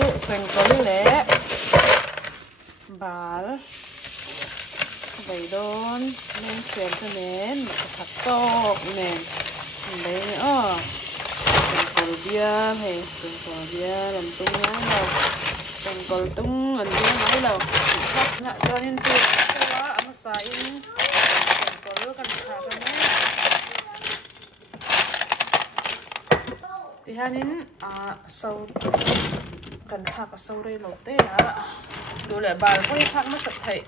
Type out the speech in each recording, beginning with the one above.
chu cheng kol le bal don men sen ta nen thak tok nen đấy cheng kol bia hay cheng kol bia làm tung ngay đâu cheng kol tung ăn bia ngay đâu khắc ngã cho nên tu quá ama sa in cheng kol kan kha kan ne thì hanin sau cần thạc ở sau đây lột tê đủ lại bà quay thạc nó sạch thầy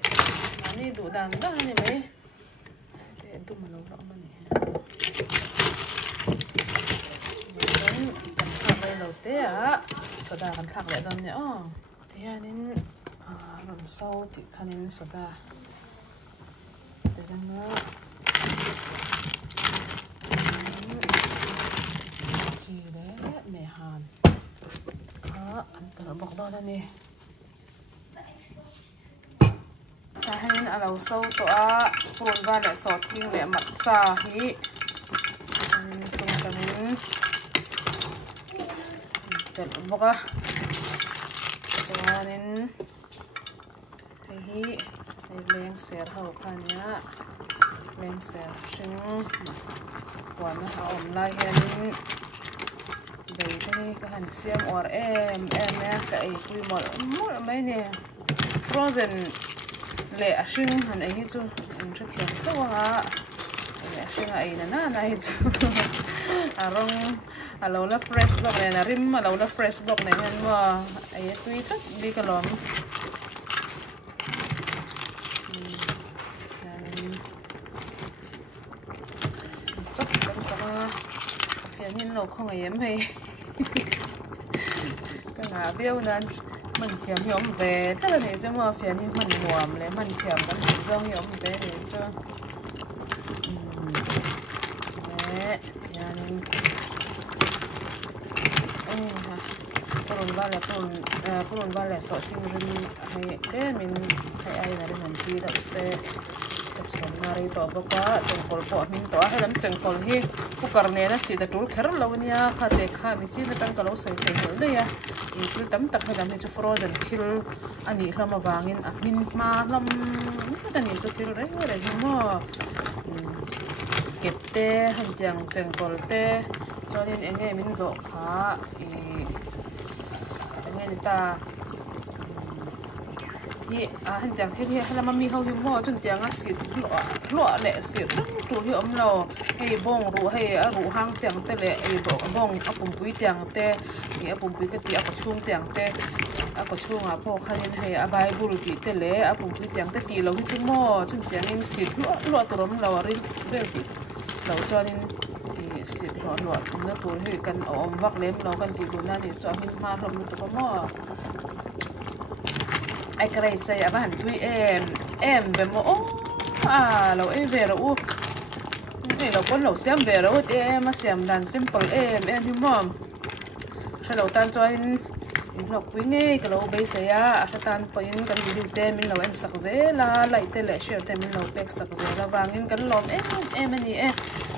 này đủ đàn đó này mấy thế anh tụi mình lột rõ mà nè cần thạc đây lột tê sau đó cần thạc lại đàn nhở thì hanin làm sau thì hanin sau đó để nó gì đấy mẹ hàn anh tự bọc đó nè ta hay là lâu sâu tọa phun ra lại sọt thiên lại mặt xa hí chung cho mình tự bọc cho nên hay hí hay lên xe hậu khăn nhá lên xe sinh quả nó ổn lại hiện đây thế cái hành xiêm or em cái quy một mấy nè frozen lệ sinh hành ấy chứ anh rất thiệt thôi lệ sinh ấy nè này chứ rong lâu là fresh bọc này là rim mà lâu là fresh bọc này nên mà ấy quy rất đi cái lắm chắc phiền nhìn lâu không ấy em hay cái ngã tiêu nên mình thiểm hiểu về thế là này chứ mà phiền thì mình muộn lấy mình thiểm vẫn dông hiểu về này chứ đấy thì anh Purun vale so thing rin hay thế mình hay ai là mình đi đậu xe cái chuyện này to baka cheng kol po min to hay lắm cheng kol hi cooker ne na si da tul kher lo nia kha te kha mi chi na tang ka lo soi te hel de ya in tul tam tak hay lắm ni chu frozen thil ani hlama wangin a min ma lam ta ni chu thil re re hi mo kep te han cheng kol te cho nên enge min zo kha enge ta hi han chang thil hi hala mami ho hi mo chun chang a sit lo le sit tu hi lo hei bong ru hei a ru hang chang te le ei bong a pum pui chang te ni a pum pui ka ti a ko chung chang te a ko chung a po khanin hei a bible ti te le a pum pui chang te ti lo hi chu mo chun chang in sit lo tu rom lo ri re ti lo cho nên thì sit lo nó tu hi kan om vak lem lo kan ti lu na ni cho hin ma rom tu ko mo ai cái này xây à bạn tụi em về mỗ lâu em về rồi này lâu con lâu xem về rồi thì em mà xem đàn simple em hiểu không sau lâu tan cho anh lâu quý nghe cái lâu bây giờ à sau tan phải anh cần video tem mình lâu anh sạc dễ là lại tên lệ share tem mình lâu back sạc dễ là vàng anh cần lom em anh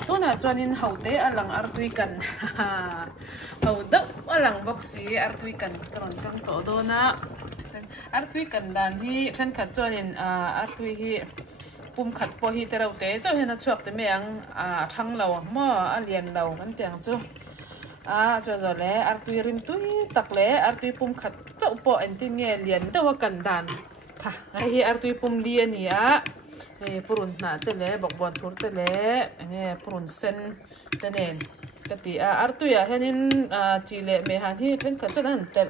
tôi là cho anh hậu tế ở lăng ar tui cần hậu đốc ở lăng boxy ar tui cần còn căng tổ đô na ar tui kan dan hi than khat chonin ar tui hi pum khat po hi te raute chaw hena chuak te meang thang lo mo a lian lo kan tiang chu cho le ar tui rim tui tak le ar tui pum khat chaw po en tin nge lian dewa kan dan tha hi ar tui pum lian ni purun na te le bok bon thur te le nge purun sen te nen kati ar tui henin chi le me han hi than khat chanan tel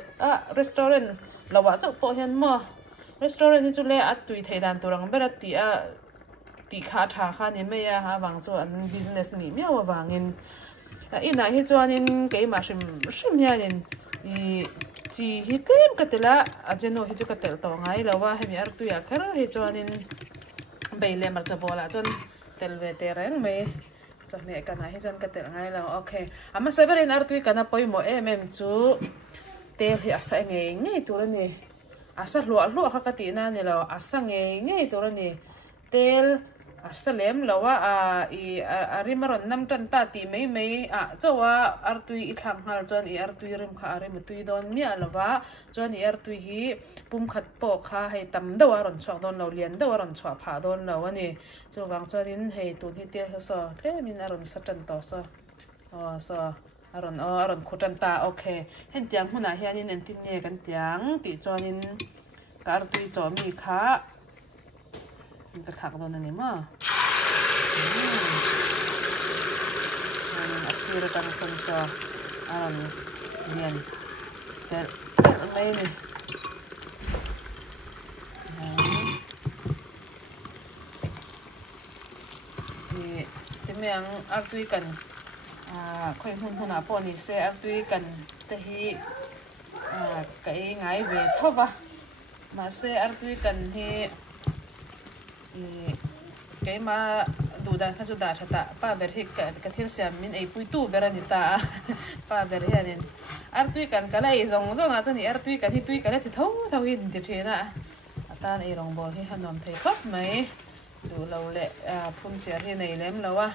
restaurant lawa chau po hian mo restaurant hi chu le tui thei dan turang bera ti kha tha kha ni me ya ha wang chu an business ni mewa wangin ina hi chuanin keima shim hianin I chi hi tlem katela ajeno hi chu katel to ngai lawa hemi ar tuya khara hi chuanin beile mar cha bola chon telve te reng me cha me kana hi chon katel ngai la okay ama severin ar tui kana poimo chu te hi asa ngei turani asa hluah kha kati na ni lo asa ngei turani tel salem lawa ari maron nam tan ta ti mai chawa artui I thlang hal chuan I artui rim kha ari matui don mi alawa chuan I artui hi pum khat po kha hei tam dawa ron chhuak don lo lian dawa ron chhuak pha don lo ani chuwang chuan in hei tu hi tel so tlemin aron satan to so so aron khutan ta okay hen tiang huna hianin en tin nge kan tiang ti chuanin ka artui chaw mi kha ka thak don ani ma asira kan sansa aron lian tel mai ni timeang artui kan khoi hun po ni se artui kan te hi kai ngai ve thova ma se artui kan hi cái mà đủ đàn khăn chú đà thật pa ber hi cái thiên xem min ai pui tu berani ta pa ber hi anin artui kan kalai zong zong a chani artui kan hi tui kan thi thau hin ti thena atan ai rong bol hi hanom thei khop mai du lo le phun cher hi nei lem lawa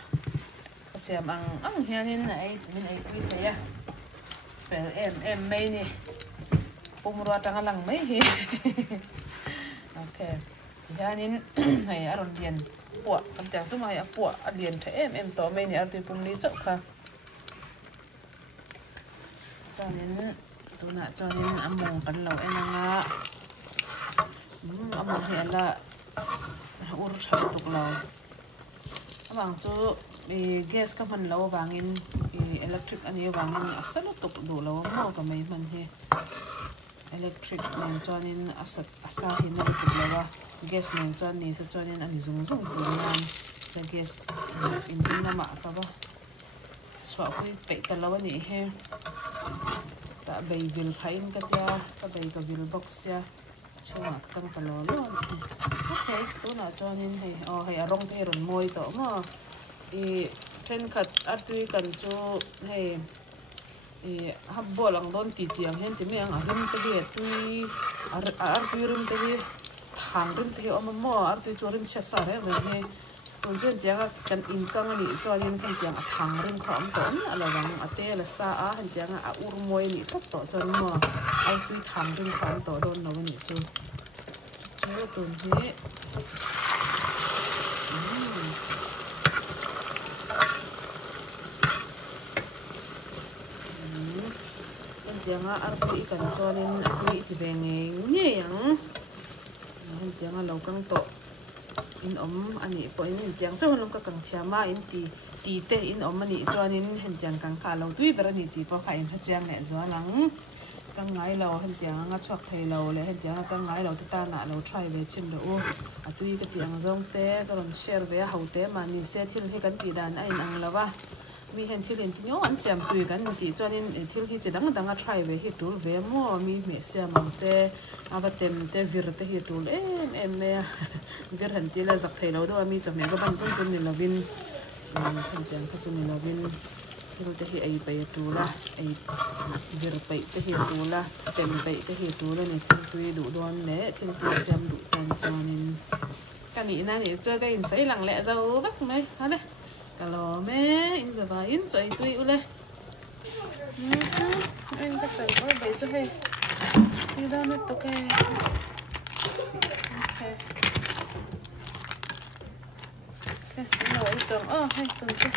xem ang hianin ai min ai pui theya fel em mai ni pumro tang lang mai hi okay hianin hei aron lian puwa kan tiang chu mai puwa a lian the em to mai ni artui pum ni chau kha chuanin tuna chuanin among kan lo enanga among he ala ur thar tuk lo awang chu gas ka man lo wangin electric ani wangin asalo tuk du lo mo ka mai man he electric nen chuanin asa hin na tuk lawa gas nen chuan ni sa chuanin ani zung tu nan sa gas in din na ma ka ba so apui pe ta lawa ni he ta bei vil phain ka tia ta bei ka vil box ya chunga ka kan ka lo okay tu na chuanin hei hei arong te ron moi to ma ten khat artui kan chu hei habbo lang don ti tiang hen ti me ang arim te ge tui artui rim te ge thang rim te om mo artui chu rim che sa re ve he tun chen tiang kan in kang ni chuanin kan tiang a thang rim kha om to ni ala wang ate la sa a han tiang a ur moi ni thap to chuan mo ai tui thang rim kha to don no ni chu tun he jangan artui kan chuanin artui ti ve nge yang han tianga lo kang to in ani po in tiang chon lom ka kang thiama in ti te in ani chuanin han tiang kang kha lo tui berani ti po kha in ha chiang ne zalang kang ngai lo han tiang nga chhuak thei lo le han tiang kang ngai lo ta na lo try ve chin lo atui ka tiang zong te ron share ve hau te mani se thil he kan ti dan ai nang lawa mi hen thilin tinyo an siam tui kan ti chuanin thil hi chedang danga try ve hi tul ve mo mi me siam te avatem te vir te hi tul em me vir han ti la zak thei lo do mi chome ga ban tun ni lovin than tiang ka chu ni lovin thil te hi ai pe tu la ai vir pe te hi tu la tem pe te hi tu la ni thil tui du don le thil tu siam du tan chuanin kani na ni chơi cái in sei lang le zo bak mai ha le kalau me in zava in choi tui ule anh ta chai có bảy số hay đi đâu nó ok ok nó ấy tưởng hay tưởng chứ